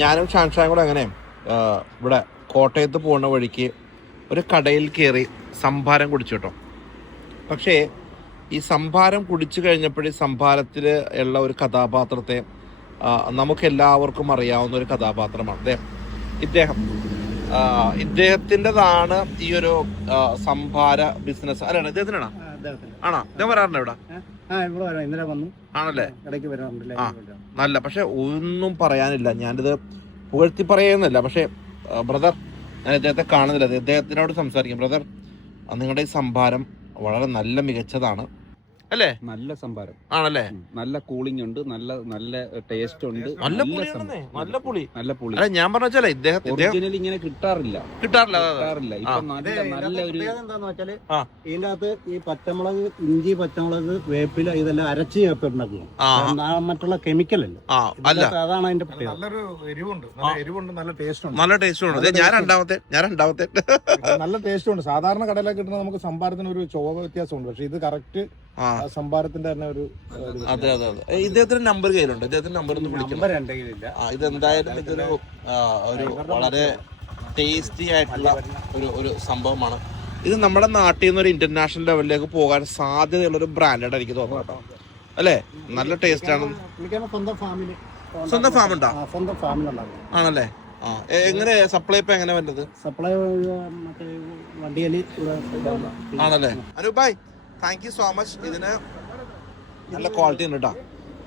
ഞാനും ഷാൻഷായും കൂടെ അങ്ങനെ ഇവിടെ കോട്ടയത്ത് പോകുന്ന വഴിക്ക് ഒരു കടയിൽ കയറി സംഭാരം കുടിച്ചു കേട്ടോ. പക്ഷേ ഈ സംഭാരം കുടിച്ചു കഴിഞ്ഞപ്പോഴേ സംഭാരത്തിൽ ഉള്ള ഒരു കഥാപാത്രത്തെ നമുക്കെല്ലാവർക്കും അറിയാവുന്ന ഒരു കഥാപാത്രമാണ് ഇദ്ദേഹത്തിൻ്റെതാണ് ഈ ഒരു സംഭാര ബിസിനസ്. അല്ലാണ് ഇദ്ദേഹത്തിനാണോ? ആണോ? ഇദ്ദേഹം വരാറുണ്ട് ഇവിടെ? ആണല്ലേ? നല്ല. പക്ഷെ ഒന്നും പറയാനില്ല, ഞാനിത് പുകഴ്ത്തി പറയുന്നില്ല. പക്ഷെ ബ്രദർ, ഞാൻ ഇദ്ദേഹത്തെ കാണുന്നില്ല, ഇദ്ദേഹത്തിനോട് സംസാരിക്കും. ബ്രദർ, നിങ്ങളുടെ ഈ സംഭാരം വളരെ നല്ല മികച്ചതാണ് അല്ലേ? നല്ല സംഭാരം ആണല്ലേ? നല്ല കൂളിംഗ് ഉണ്ട്, നല്ല ടേസ്റ്റ് ഉണ്ട്, നല്ല പുളി. നല്ല പുളി. അല്ല, ഞാൻ പറഞ്ഞാലേ ഇദ്ദേഹം ഇങ്ങനെ കിട്ടാറില്ല. ഇപ്പൊ നല്ല ഒരു എന്താന്ന് വെച്ചാല് ഇതിന്റെ അകത്ത് ഈ പച്ചമുളക്, ഇഞ്ചി, പച്ചമുളക്, വേപ്പില ഇതെല്ലാം അരച്ച് ചേർത്തിട്ടുണ്ടാക്കും. മറ്റുള്ള കെമിക്കൽ അല്ല, അതാണ് അതിന്റെ പ്രത്യേകത. നല്ലൊരു എരിവുണ്ട്, നല്ല ടേസ്റ്റ് ഉണ്ട്. നല്ല ടേസ്റ്റ് ഉണ്ട്. ഞാൻ രണ്ടാമത്തെ നല്ല ടേസ്റ്റ് ഉണ്ട്. സാധാരണ കടയിലൊക്കെ കിട്ടുന്ന നമുക്ക് സംഭാരത്തിന് ഒരു ചോവ വ്യത്യാസമുണ്ട്. പക്ഷെ ഇത് കറക്റ്റ് സംഭാരത്തിന്റെ തന്നെ ഒരു. അതെ. ഇദ്ദേഹത്തിന്റെ നമ്പർ കയ്യിലുണ്ട്. ഇദ്ദേഹത്തിന്റെ നമ്പർ ഒന്ന് വിളിക്കണം. ഇതെന്തായാലും ഇതൊരു വളരെ ടേസ്റ്റി ആയിട്ടുള്ള ഒരു സംഭവമാണ്. ഇത് നമ്മുടെ നാട്ടിൽ നിന്ന് ഒരു ഇന്റർനാഷണൽ ലെവലിലേക്ക് പോകാൻ സാധ്യതയുള്ള ഒരു ബ്രാൻഡായിട്ട് എനിക്ക് തോന്നുന്നു കേട്ടോ. അല്ലേ? നല്ല ടേസ്റ്റ് ആണ്. സ്വന്തം ഫാം ഉണ്ടോ? ആണല്ലേ? എങ്ങനെ സപ്ലൈ ഇപ്പൊ എങ്ങനെ വരുന്നത്? സപ്ലൈ ആണല്ലേ? അനുഭായ്, താങ്ക് യു സോ മച്ച്. ഇതിന് നല്ല ക്വാളിറ്റി ഉണ്ട് കേട്ടോ.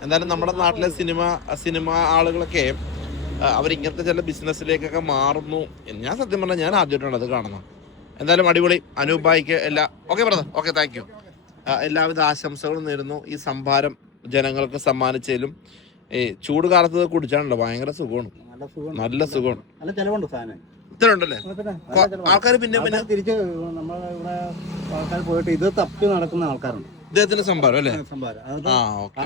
എന്തായാലും നമ്മുടെ നാട്ടിലെ സിനിമ ആളുകളൊക്കെ അവരിങ്ങനത്തെ ചില ബിസിനസ്സിലേക്കൊക്കെ മാറുന്നു. ഞാൻ സത്യം പറഞ്ഞാൽ ഞാൻ ആദ്യമായിട്ടാണ് അത് കാണുന്നത്. എന്തായാലും അടിപൊളി. അനൂപായിക്ക് okay brother, okay, thank you. എല്ലാവിധ ആശംസകളും നേരുന്നു. ഈ സംഭാരം ജനങ്ങൾക്ക് സമ്മാനിച്ചതിലും ചൂട് കാലത്ത് കുടിച്ചാണല്ലോ ഭയങ്കര സുഖമാണ്. നല്ല സുഖമാണ്. ഇത്ര ഉണ്ടല്ലേ? ആൾക്കാർ പിന്നെ തിരിച്ച് നമ്മളിവിടെ ആൾക്കാർ പോയിട്ട് ഇത് തപ്പി നടക്കുന്ന ആൾക്കാരുണ്ട്. ഇദ്ദേഹത്തിന്റെ സംഭാരം അല്ലേ?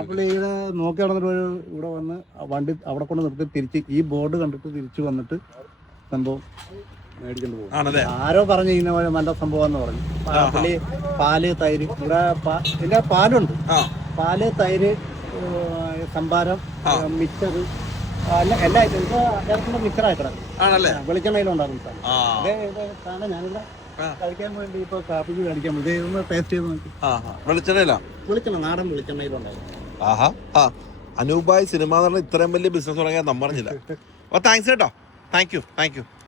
പുള്ളി ഇവിടെ നോക്കി നടന്നിട്ട് ഇവിടെ വന്ന് വണ്ടി അവിടെ കൊണ്ട് നിർത്തി തിരിച്ച് ഈ ബോർഡ് കണ്ടിട്ട് തിരിച്ചു വന്നിട്ട് സംഭവം മേടിക്കൊണ്ട് പോകും. ആരോ പറഞ്ഞു ഇന്ന പോലെ നല്ല സംഭവം എന്ന് പറഞ്ഞു. പുള്ളി പാല്, തൈര്, ഇവിടെ ഇതിന്റെ പാലുണ്ട്. പാല്, തൈര്, സംഭാരം, മിക്സർ, എല്ലാ ഐറ്റംസും മിക്സറായിട്ടാണ്. വെളിച്ചെണ്ണയിലുണ്ടാകും സാധനം. ഞാനിവിടെ കഴിക്കാൻ വേണ്ടി ഇപ്പൊ കാപ്പിക്ക് കഴിക്കാൻ വേണ്ടി ഇതൊന്ന് ടേസ്റ്റ് ചെയ്ത് നോക്കി. വെളിച്ചെണ്ണ, നാടൻ വെളിച്ചെണ്ണയിലുണ്ടാകും. അനൂപായ് സിനിമ ഇത്രയും വലിയ ബിസിനസ് തുടങ്ങിയാൽ നമ്മൾ പറഞ്ഞില്ല. താങ്ക്സ് കേട്ടോ. Thank you.